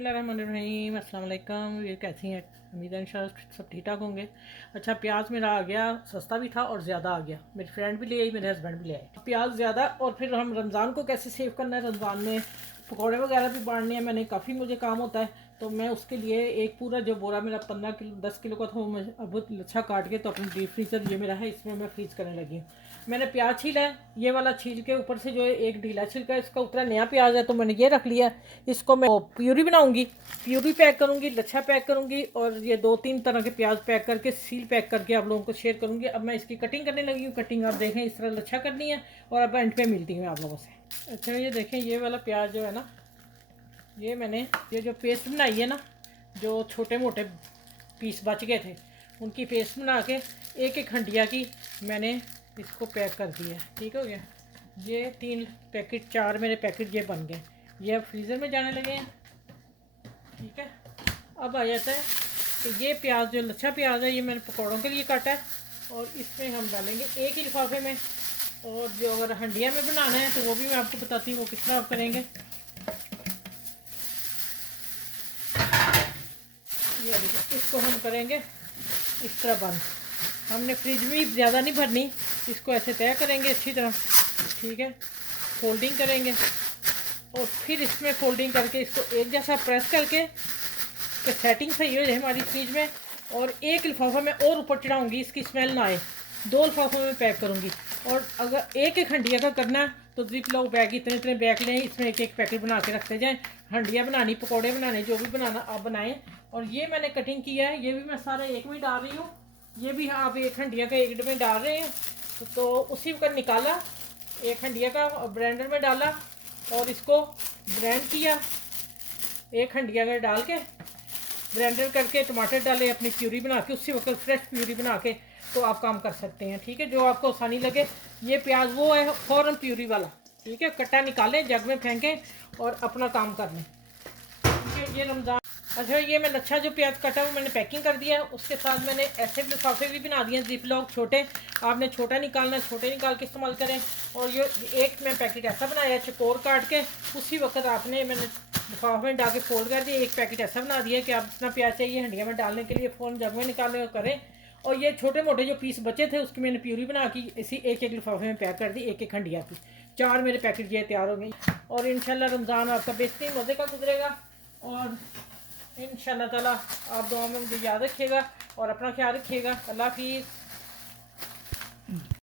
बिस्मिल्लाहिर्रहमानिर्रहीम, अस्सलाम वालेकुम। ये कैसी हैं? उम्मीद है इंशाल्लाह सब ठीक ठाक होंगे। अच्छा, प्याज मेरा आ गया, सस्ता भी था और ज़्यादा आ गया। मेरी फ्रेंड भी ले आई, मेरे हस्बैंड भी ले आए। प्याज ज़्यादा, और फिर हम रमज़ान को कैसे सेव करना है, रमज़ान में पकौड़े वगैरह भी बांटने हैं। मैंने काफ़ी मुझे काम होता है, तो मैं उसके लिए एक पूरा जो बोरा मेरा 15 किलो 10 किलो का था, वो मैं अब अच्छा काट के तो अपने डीप फ्रीज़र ये मेरा है, इसमें मैं फ्रीज़ करने लगी हूँ। मैंने प्याज छीला है, ये वाला छील के ऊपर से जो है एक ढीला छिलका है, इसका उतना नया प्याज है तो मैंने ये रख लिया। इसको मैं प्यूरी बनाऊंगी, प्यूरी पैक करूंगी, लच्छा पैक करूंगी, और ये 2-3 तरह के प्याज पैक करके सील पैक करके आप लोगों को शेयर करूंगी। अब मैं इसकी कटिंग करने लगी हूँ। कटिंग आप देखें, इस तरह लच्छा करनी है, और अब एंड पे मिलती हूँ आप लोगों से। अच्छा, ये देखें, ये वाला प्याज जो है ना, ये मैंने ये जो पेस्ट बनाई है ना, जो छोटे मोटे पीस बच गए थे उनकी पेस्ट बना के एक एक हंडिया की मैंने इसको पैक कर दिया। ठीक हो गया। ये 3 पैकेट 4 मेरे पैकेट ये बन गए। ये अब फ्रीज़र में जाने लगे हैं। ठीक है। अब आ जाता है कि ये प्याज जो लच्छा प्याज है, ये मैंने पकौड़ों के लिए काटा है, और इसमें हम डालेंगे एक ही लिफाफे में। और जो अगर हंडिया में बनाना है तो वो भी मैं आपको बताती हूँ वो किस तरह आप करेंगे। ये देखिए, इसको हम करेंगे इस तरह बंद। हमने फ्रिज में ज़्यादा नहीं भरनी, इसको ऐसे तय करेंगे अच्छी तरह। ठीक है। फोल्डिंग करेंगे, और फिर इसमें फोल्डिंग करके इसको एक जैसा प्रेस करके कि सेटिंग सही हो जाए हमारी फ्रिज में। और एक लिफाफा में और ऊपर चढ़ाऊँगी, इसकी स्मेल ना आए। 2 लिफाफों में पैक करूँगी। और अगर एक एक हंडिया का करना है तो जिप लो बैग, इतने इतने बैग लें, इसमें एक एक पैकेट बना के रखते जाएँ। हंडिया बनानी, पकौड़े बनाने, जो भी बनाना आप बनाएं। और ये मैंने कटिंग किया है, ये भी मैं सारा एक में डाल रही हूँ। ये भी आप एक हंडिया का एक में डाल रहे हैं, तो उसी का निकाला, एक हंडिया का ब्लेंडर में डाला और इसको ब्लेंड किया। एक हंडिया का डाल के ब्लेंडर करके टमाटर डाले, अपनी प्यूरी बना के उसी वक्त फ्रेश प्यूरी बना के तो आप काम कर सकते हैं। ठीक है, जो आपको आसानी लगे। ये प्याज वो है फ़ौरन प्यूरी वाला। ठीक है, कट्टा निकालें, जग में फेंकें और अपना काम कर लें। ठीक है, ये रमज़ान। अच्छा, ये मैं लच्छा जो प्याज कटा वो मैंने पैकिंग कर दिया। उसके साथ मैंने ऐसे लिफाफे भी बना दिए, जिप लॉक छोटे। आपने छोटा निकालना है, छोटे निकाल के इस्तेमाल करें। और ये एक मैं पैकेट ऐसा बनाया चकोर काट के, उसी वक्त आपने मैंने लिफाफे में डाल के फोल्ड कर दिया। एक पैकेट ऐसा बना दिया कि आप जितना प्याज चाहिए हंडिया में डालने के लिए फ़ौरन जग में निकालें और करें। और ये छोटे मोटे जो पीस बचे थे उसकी मैंने प्यूरी बना के इसी एक एक लिफाफे में पैक कर दी, एक एक हंडिया की। 4 मेरे पैकेट ये तैयार हो गई। और इंशाल्लाह रमज़ान आपका बेहतरीन मज़े का गुजरेगा। और इंशाल्लाह ताला आप दुआ में मुझे याद रखिएगा और अपना ख्याल रखिएगा। अल्लाह हाफिज़।